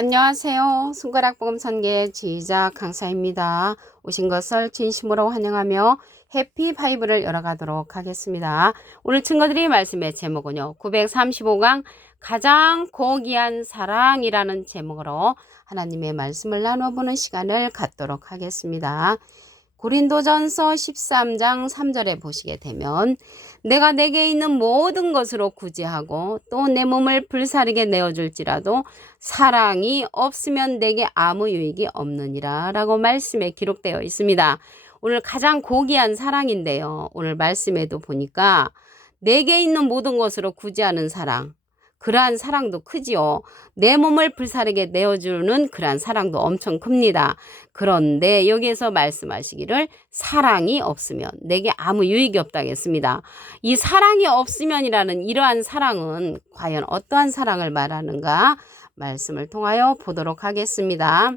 안녕하세요. 손가락복음 선계 지휘자 강사입니다. 오신 것을 진심으로 환영하며 해피 바이블을 열어가도록 하겠습니다. 오늘 친구들이 말씀의 제목은요. 935강 가장 고귀한 사랑이라는 제목으로 하나님의 말씀을 나눠보는 시간을 갖도록 하겠습니다. 고린도전서 13장 3절에 보시게 되면 내가 내게 있는 모든 것으로 구제하고 또 내 몸을 불사르게 내어줄지라도 사랑이 없으면 내게 아무 유익이 없느니라 라고 말씀에 기록되어 있습니다. 오늘 가장 고귀한 사랑인데요. 오늘 말씀에도 보니까 내게 있는 모든 것으로 구제하는 사랑, 그러한 사랑도 크지요. 내 몸을 불사르게 내어주는 그러한 사랑도 엄청 큽니다. 그런데 여기에서 말씀하시기를 사랑이 없으면 내게 아무 유익이 없다고 했습니다. 이 사랑이 없으면이라는 이러한 사랑은 과연 어떠한 사랑을 말하는가 말씀을 통하여 보도록 하겠습니다.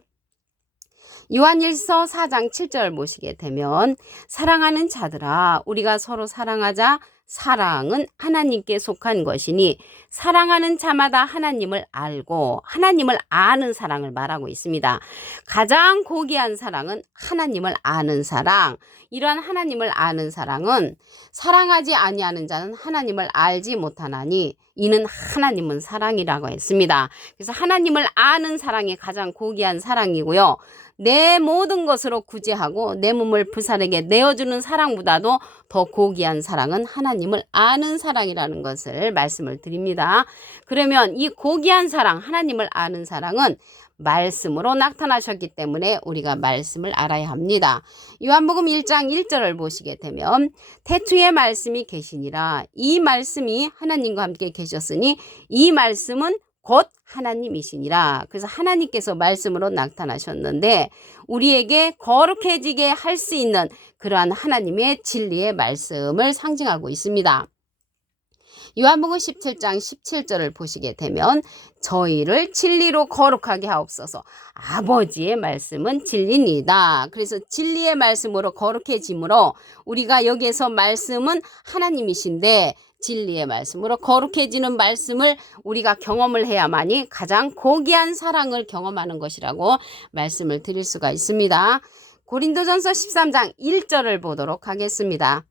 요한일서 4장 7절 보시게 되면 사랑하는 자들아 우리가 서로 사랑하자. 사랑은 하나님께 속한 것이니 사랑하는 자마다 하나님을 알고 하나님을 아는 사랑을 말하고 있습니다. 가장 고귀한 사랑은 하나님을 아는 사랑. 이러한 하나님을 아는 사랑은 사랑하지 아니하는 자는 하나님을 알지 못하나니 이는 하나님은 사랑이라고 했습니다. 그래서 하나님을 아는 사랑이 가장 고귀한 사랑이고요. 내 모든 것으로 구제하고 내 몸을 불사르게 내어주는 사랑보다도 더 고귀한 사랑은 하나님을 아는 사랑이라는 것을 말씀을 드립니다. 그러면 이 고귀한 사랑, 하나님을 아는 사랑은 말씀으로 나타나셨기 때문에 우리가 말씀을 알아야 합니다. 요한복음 1장 1절을 보시게 되면 태초에 말씀이 계시니라. 이 말씀이 하나님과 함께 계셨으니 이 말씀은 곧 하나님이시니라. 그래서 하나님께서 말씀으로 나타나셨는데 우리에게 거룩해지게 할 수 있는 그러한 하나님의 진리의 말씀을 상징하고 있습니다. 요한복음 17장 17절을 보시게 되면 저희를 진리로 거룩하게 하옵소서. 아버지의 말씀은 진리입니다. 그래서 진리의 말씀으로 거룩해짐으로 우리가 여기에서 말씀은 하나님이신데 진리의 말씀으로 거룩해지는 말씀을 우리가 경험을 해야만이 가장 고귀한 사랑을 경험하는 것이라고 말씀을 드릴 수가 있습니다. 고린도전서 13장 1절을 보도록 하겠습니다.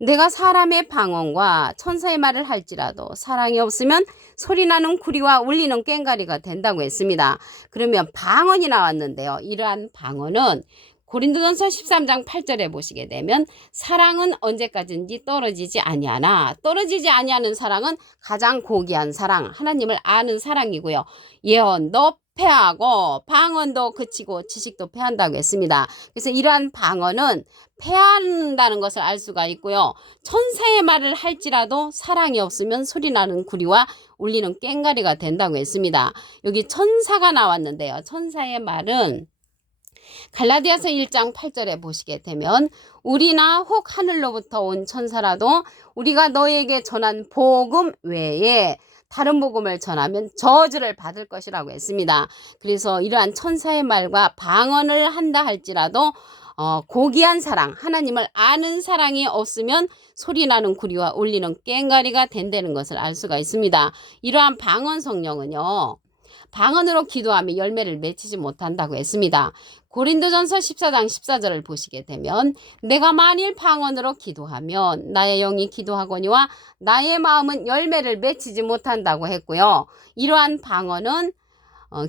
내가 사람의 방언과 천사의 말을 할지라도 사랑이 없으면 소리나는 구리와 울리는 꽹과리가 된다고 했습니다. 그러면 방언이 나왔는데요. 이러한 방언은 고린도전서 13장 8절에 보시게 되면 사랑은 언제까지인지 떨어지지 아니하나 떨어지지 아니하는 사랑은 가장 고귀한 사랑, 하나님을 아는 사랑이고요. 예언도 패하고 방언도 그치고 지식도 패한다고 했습니다. 그래서 이러한 방언은 패한다는 것을 알 수가 있고요. 천사의 말을 할지라도 사랑이 없으면 소리나는 구리와 울리는 꽹과리가 된다고 했습니다. 여기 천사가 나왔는데요. 천사의 말은 갈라디아서 1장 8절에 보시게 되면 우리나 혹 하늘로부터 온 천사라도 우리가 너에게 전한 복음 외에 다른 복음을 전하면 저주를 받을 것이라고 했습니다. 그래서 이러한 천사의 말과 방언을 한다 할지라도 고귀한 사랑, 하나님을 아는 사랑이 없으면 소리나는 구리와 울리는 꽹과리가 된다는 것을 알 수가 있습니다. 이러한 방언 성령은요. 방언으로 기도하며 열매를 맺히지 못한다고 했습니다. 고린도전서 14장 14절을 보시게 되면 내가 만일 방언으로 기도하면 나의 영이 기도하거니와 나의 마음은 열매를 맺히지 못한다고 했고요. 이러한 방언은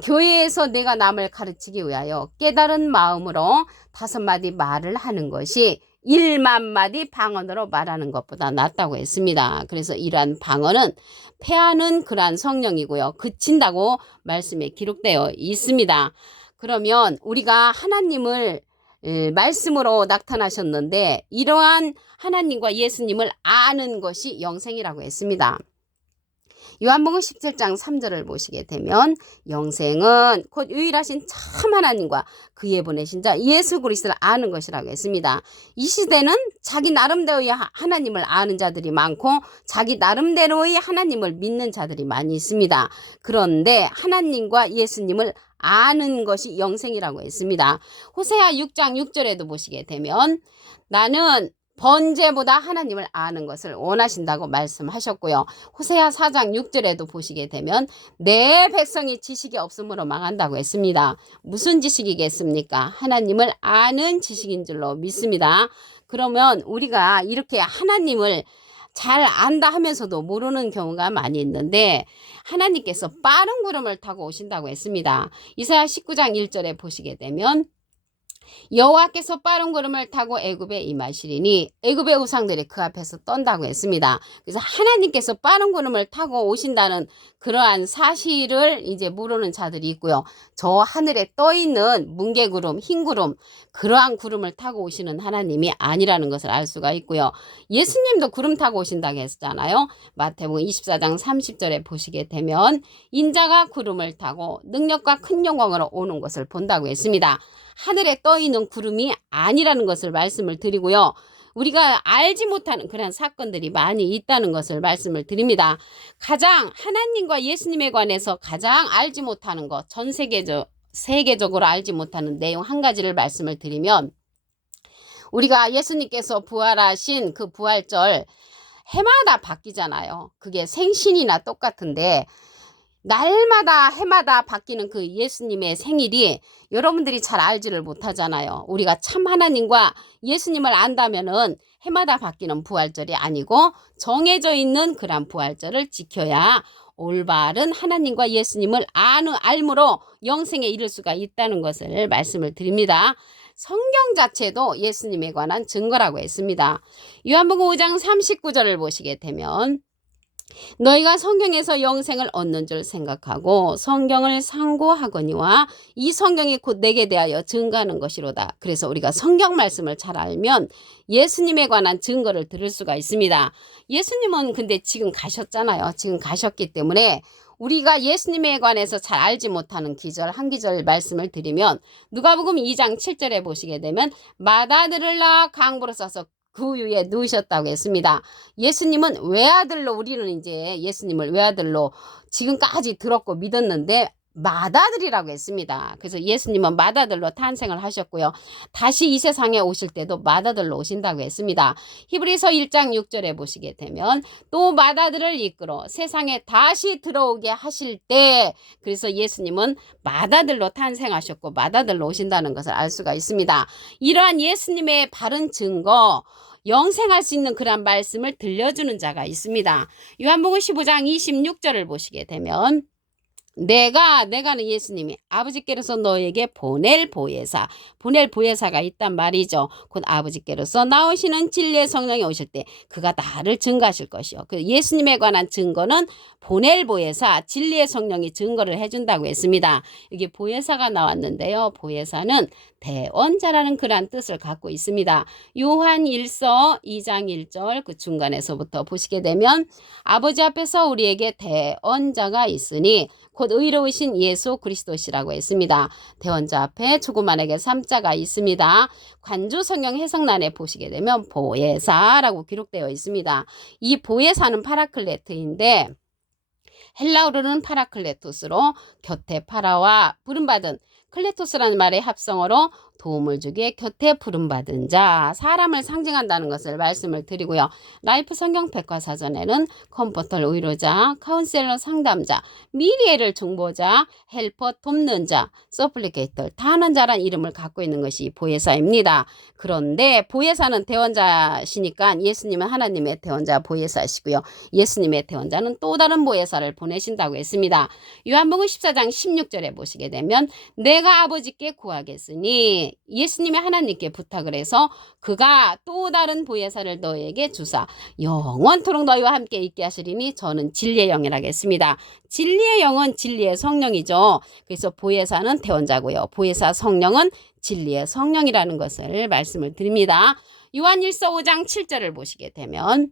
교회에서 내가 남을 가르치기 위하여 깨달은 마음으로 5마디 말을 하는 것이 1만 마디 방언으로 말하는 것보다 낫다고 했습니다. 그래서 이러한 방언은 패하는 그러한 성령이고요. 그친다고 말씀에 기록되어 있습니다. 그러면 우리가 하나님을 말씀으로 나타나셨는데 이러한 하나님과 예수님을 아는 것이 영생이라고 했습니다. 요한복음 17장 3절을 보시게 되면 영생은 곧 유일하신 참 하나님과 그의 보내신 자 예수 그리스도를 아는 것이라고 했습니다. 이 시대는 자기 나름대로의 하나님을 아는 자들이 많고 자기 나름대로의 하나님을 믿는 자들이 많이 있습니다. 그런데 하나님과 예수님을 아는 것이 영생이라고 했습니다. 호세아 6장 6절에도 보시게 되면 나는 번제보다 하나님을 아는 것을 원하신다고 말씀하셨고요. 호세아 4장 6절에도 보시게 되면 내 백성이 지식이 없으므로 망한다고 했습니다. 무슨 지식이겠습니까? 하나님을 아는 지식인 줄로 믿습니다. 그러면 우리가 이렇게 하나님을 잘 안다 하면서도 모르는 경우가 많이 있는데 하나님께서 빠른 구름을 타고 오신다고 했습니다. 이사야 19장 1절에 보시게 되면 여호와께서 빠른 구름을 타고 애굽에 임하시리니 애굽의 우상들이 그 앞에서 떤다고 했습니다. 그래서 하나님께서 빠른 구름을 타고 오신다는 그러한 사실을 이제 모르는 자들이 있고요. 저 하늘에 떠 있는 뭉게구름, 흰구름, 그러한 구름을 타고 오시는 하나님이 아니라는 것을 알 수가 있고요. 예수님도 구름 타고 오신다고 했잖아요. 마태복음 24장 30절에 보시게 되면 인자가 구름을 타고 능력과 큰 영광으로 오는 것을 본다고 했습니다. 하늘에 떠 있는 구름이 아니라는 것을 말씀을 드리고요. 우리가 알지 못하는 그런 사건들이 많이 있다는 것을 말씀을 드립니다. 가장 하나님과 예수님에 관해서 가장 알지 못하는 것, 전 세계적으로 알지 못하는 내용 한 가지를 말씀을 드리면, 우리가 예수님께서 부활하신 그 부활절 해마다 바뀌잖아요. 그게 생신이나 똑같은데 날마다 해마다 바뀌는 그 예수님의 생일이 여러분들이 잘 알지를 못하잖아요. 우리가 참 하나님과 예수님을 안다면은 해마다 바뀌는 부활절이 아니고 정해져 있는 그런 부활절을 지켜야 올바른 하나님과 예수님을 알므로 영생에 이를 수가 있다는 것을 말씀을 드립니다. 성경 자체도 예수님에 관한 증거라고 했습니다. 요한복음 5장 39절을 보시게 되면 너희가 성경에서 영생을 얻는 줄 생각하고 성경을 상고하거니와 이 성경이 곧 내게 대하여 증거하는 것이로다. 그래서 우리가 성경 말씀을 잘 알면 예수님에 관한 증거를 들을 수가 있습니다. 예수님은 근데 지금 가셨잖아요. 지금 가셨기 때문에 우리가 예수님에 관해서 잘 알지 못하는 기절 한 기절 말씀을 드리면 누가복음 2장 7절에 보시게 되면 마다들을 낳아 강보로 싸서 그 위에 누우셨다고 했습니다. 예수님은 외아들로 우리는 이제 예수님을 외아들로 지금까지 들었고 믿었는데 맏아들이라고 했습니다. 그래서 예수님은 맏아들로 탄생을 하셨고요. 다시 이 세상에 오실 때도 맏아들로 오신다고 했습니다. 히브리서 1장 6절에 보시게 되면 또 맏아들을 이끌어 세상에 다시 들어오게 하실 때, 그래서 예수님은 맏아들로 탄생하셨고 맏아들로 오신다는 것을 알 수가 있습니다. 이러한 예수님의 바른 증거, 영생할 수 있는 그런 말씀을 들려주는 자가 있습니다. 요한복음 15장 26절을 보시게 되면 내가는 예수님이 아버지께로서 너에게 보낼 보혜사가 있단 말이죠. 곧 아버지께로서 나오시는 진리의 성령이 오실 때 그가 나를 증거하실 것이요. 그 예수님에 관한 증거는 보낼 보혜사, 진리의 성령이 증거를 해준다고 했습니다. 여기 보혜사가 나왔는데요. 보혜사는 대언자라는 그런 뜻을 갖고 있습니다. 요한 1서 2장 1절 그 중간에서부터 보시게 되면 아버지 앞에서 우리에게 대언자가 있으니 곧 의로우신 예수 그리스도시라고 했습니다. 대언자 앞에 조그만하게 3자가 있습니다. 관주 성경 해석란에 보시게 되면 보혜사라고 기록되어 있습니다. 이 보혜사는 파라클레트인데 헬라어로는 파라클레토스로 곁에 파라와 부름받은, 클레토스라는 말의 합성어로 도움을 주기에 곁에 부름받은 자, 사람을 상징한다는 것을 말씀을 드리고요. 라이프 성경 백과사전에는 컴포터 의로자, 카운셀러 상담자, 미리에를 중보자, 헬퍼 돕는 자, 서플리케이터 단원자란 이름을 갖고 있는 것이 보혜사입니다. 그런데 보혜사는 대원자시니까 예수님은 하나님의 대원자 보혜사시고요. 예수님의 대원자는 또 다른 보혜사를 보내신다고 했습니다. 요한복음 14장 16절에 보시게 되면 내가 아버지께 구하겠으니, 예수님이 하나님께 부탁을 해서 그가 또 다른 보혜사를 너에게 주사 영원토록 너희와 함께 있게 하시리니 저는 진리의 영이라고 했습니다. 진리의 영은 진리의 성령이죠. 그래서 보혜사는 대원자고요. 보혜사 성령은 진리의 성령이라는 것을 말씀을 드립니다. 요한일서 5장 7절을 보시게 되면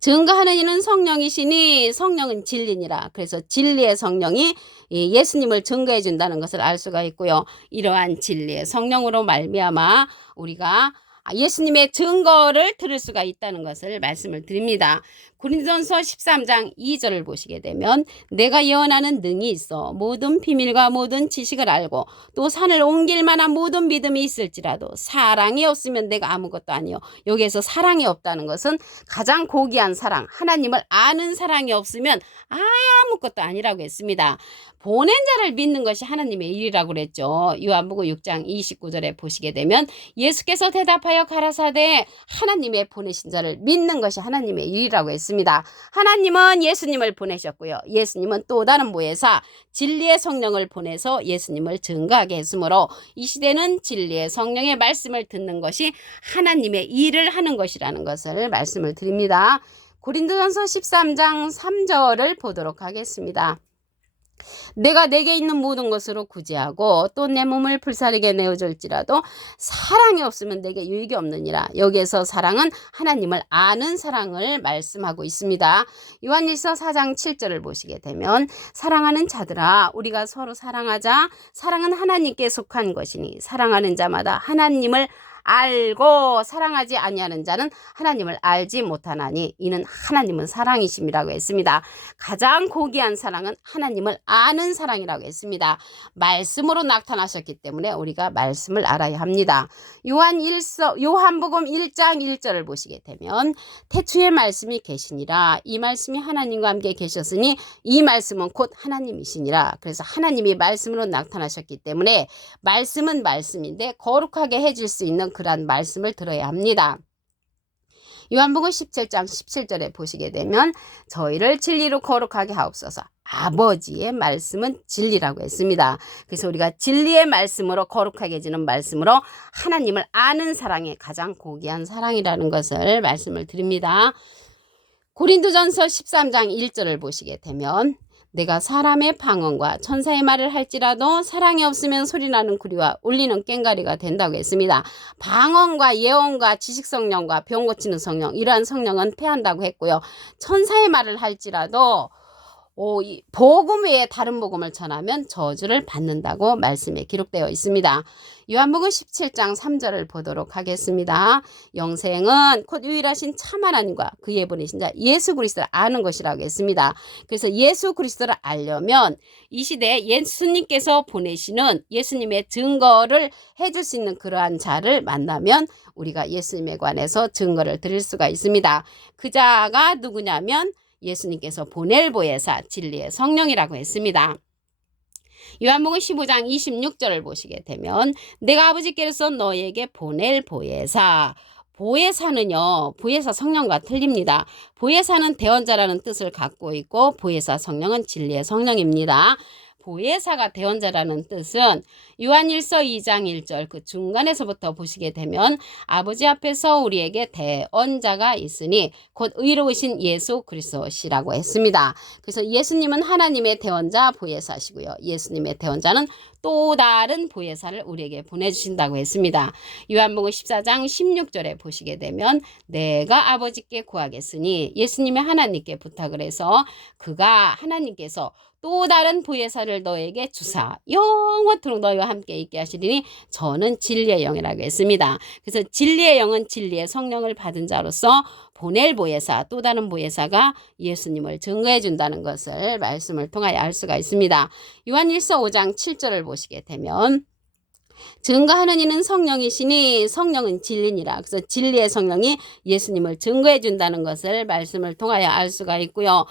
증거하는 이는 성령이시니 성령은 진리니라. 그래서 진리의 성령이 예수님을 증거해 준다는 것을 알 수가 있고요. 이러한 진리의 성령으로 말미암아 우리가 예수님의 증거를 들을 수가 있다는 것을 말씀을 드립니다. 고린도전서 13장 2절을 보시게 되면 내가 예언하는 능이 있어 모든 비밀과 모든 지식을 알고 또 산을 옮길 만한 모든 믿음이 있을지라도 사랑이 없으면 내가 아무것도 아니요. 여기에서 사랑이 없다는 것은 가장 고귀한 사랑, 하나님을 아는 사랑이 없으면 아무것도 아니라고 했습니다. 보낸 자를 믿는 것이 하나님의 일이라고 그랬죠. 요한복음 6장 29절에 보시게 되면 예수께서 대답하여 가라사대 하나님의 보내신 자를 믿는 것이 하나님의 일이라고 했습니다. 하나님은 예수님을 보내셨고요. 예수님은 또 다른 보혜사 진리의 성령을 보내서 예수님을 증거하게 했으므로 이 시대는 진리의 성령의 말씀을 듣는 것이 하나님의 일을 하는 것이라는 것을 말씀을 드립니다. 고린도전서 13장 3절을 보도록 하겠습니다. 내가 내게 있는 모든 것으로 구제하고 또 내 몸을 불사르게 내어줄지라도 사랑이 없으면 내게 유익이 없느니라. 여기에서 사랑은 하나님을 아는 사랑을 말씀하고 있습니다. 요한일서 4장 7절을 보시게 되면 사랑하는 자들아 우리가 서로 사랑하자. 사랑은 하나님께 속한 것이니 사랑하는 자마다 하나님을 알고 사랑하지 아니하는 자는 하나님을 알지 못하나니 이는 하나님은 사랑이심이라고 했습니다. 가장 고귀한 사랑은 하나님을 아는 사랑이라고 했습니다. 말씀으로 나타나셨기 때문에 우리가 말씀을 알아야 합니다. 요한복음 1장 1절을 보시게 되면 태초에 말씀이 계시니라. 이 말씀이 하나님과 함께 계셨으니 이 말씀은 곧 하나님이시니라. 그래서 하나님이 말씀으로 나타나셨기 때문에 말씀은 말씀인데 거룩하게 해줄 수 있는 그러한 말씀을 들어야 합니다. 요한복음 17장 17절에 보시게 되면 저희를 진리로 거룩하게 하옵소서. 아버지의 말씀은 진리라고 했습니다. 그래서 우리가 진리의 말씀으로 거룩하게 해주는 말씀으로 하나님을 아는 사랑이 가장 고귀한 사랑이라는 것을 말씀을 드립니다. 고린도전서 13장 1절을 보시게 되면 내가 사람의 방언과 천사의 말을 할지라도 사랑이 없으면 소리나는 구리와 울리는 꽹과리가 된다고 했습니다. 방언과 예언과 지식성령과 병 고치는 성령 이러한 성령은 패한다고 했고요. 천사의 말을 할지라도 복음 외에 다른 복음을 전하면 저주를 받는다고 말씀에 기록되어 있습니다. 요한복음 17장 3절을 보도록 하겠습니다. 영생은 곧 유일하신 참 하나님과 그의 보내신 자 예수 그리스도를 아는 것이라고 했습니다. 그래서 예수 그리스도를 알려면 이 시대에 예수님께서 보내시는 예수님의 증거를 해줄 수 있는 그러한 자를 만나면 우리가 예수님에 관해서 증거를 드릴 수가 있습니다. 그 자가 누구냐면 예수님께서 보낼 보혜사 진리의 성령이라고 했습니다. 요한복음 15장 26절을 보시게 되면 내가 아버지께로서 너에게 보낼 보혜사 보혜사는요 보혜사 성령과 틀립니다. 보혜사는 대언자라는 뜻을 갖고 있고 보혜사 성령은 진리의 성령입니다. 보혜사가 대언자라는 뜻은 요한일서 2장 1절 그 중간에서부터 보시게 되면 아버지 앞에서 우리에게 대언자가 있으니 곧 의로우신 예수 그리스도시라고 했습니다. 그래서 예수님은 하나님의 대언자 보혜사시고요. 예수님의 대언자는 또 다른 보혜사를 우리에게 보내주신다고 했습니다. 요한복음 14장 16절에 보시게 되면 내가 아버지께 구하겠으니 예수님이 하나님께 부탁을 해서 그가 하나님께서 또 다른 보혜사를 너에게 주사 영원토록 너희와 함께 있게 하시리니 저는 진리의 영이라고 했습니다. 그래서 진리의 영은 진리의 성령을 받은 자로서 보낼 보혜사 또 다른 보혜사가 예수님을 증거해 준다는 것을 말씀을 통하여 알 수가 있습니다. 요한일서 5장 7절을 보시게 되면 증거하는 이는 성령이시니 성령은 진리니라. 그래서 진리의 성령이 예수님을 증거해 준다는 것을 말씀을 통하여 알 수가 있고요.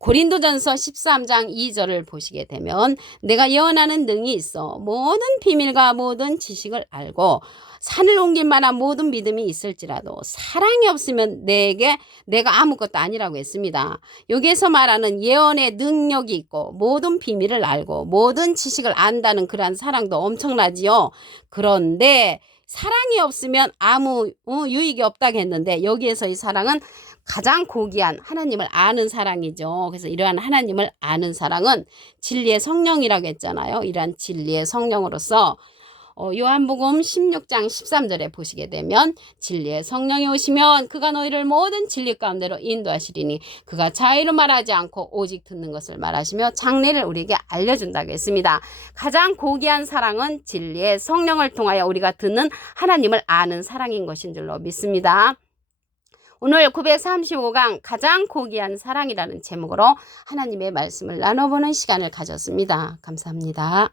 고린도전서 13장 2절을 보시게 되면 내가 예언하는 능이 있어 모든 비밀과 모든 지식을 알고 산을 옮길 만한 모든 믿음이 있을지라도 사랑이 없으면 내가 아무것도 아니라고 했습니다. 여기에서 말하는 예언의 능력이 있고 모든 비밀을 알고 모든 지식을 안다는 그러한 사랑도 엄청나지요. 그런데 사랑이 없으면 아무 유익이 없다고 했는데 여기에서 이 사랑은 가장 고귀한 하나님을 아는 사랑이죠. 그래서 이러한 하나님을 아는 사랑은 진리의 성령이라고 했잖아요. 이러한 진리의 성령으로서 요한복음 16장 13절에 보시게 되면 진리의 성령이 오시면 그가 너희를 모든 진리 가운데로 인도하시리니 그가 자의로 말하지 않고 오직 듣는 것을 말하시며 장래를 우리에게 알려준다고 했습니다. 가장 고귀한 사랑은 진리의 성령을 통하여 우리가 듣는 하나님을 아는 사랑인 것인 줄로 믿습니다. 오늘 935강 가장 고귀한 사랑이라는 제목으로 하나님의 말씀을 나눠보는 시간을 가졌습니다. 감사합니다.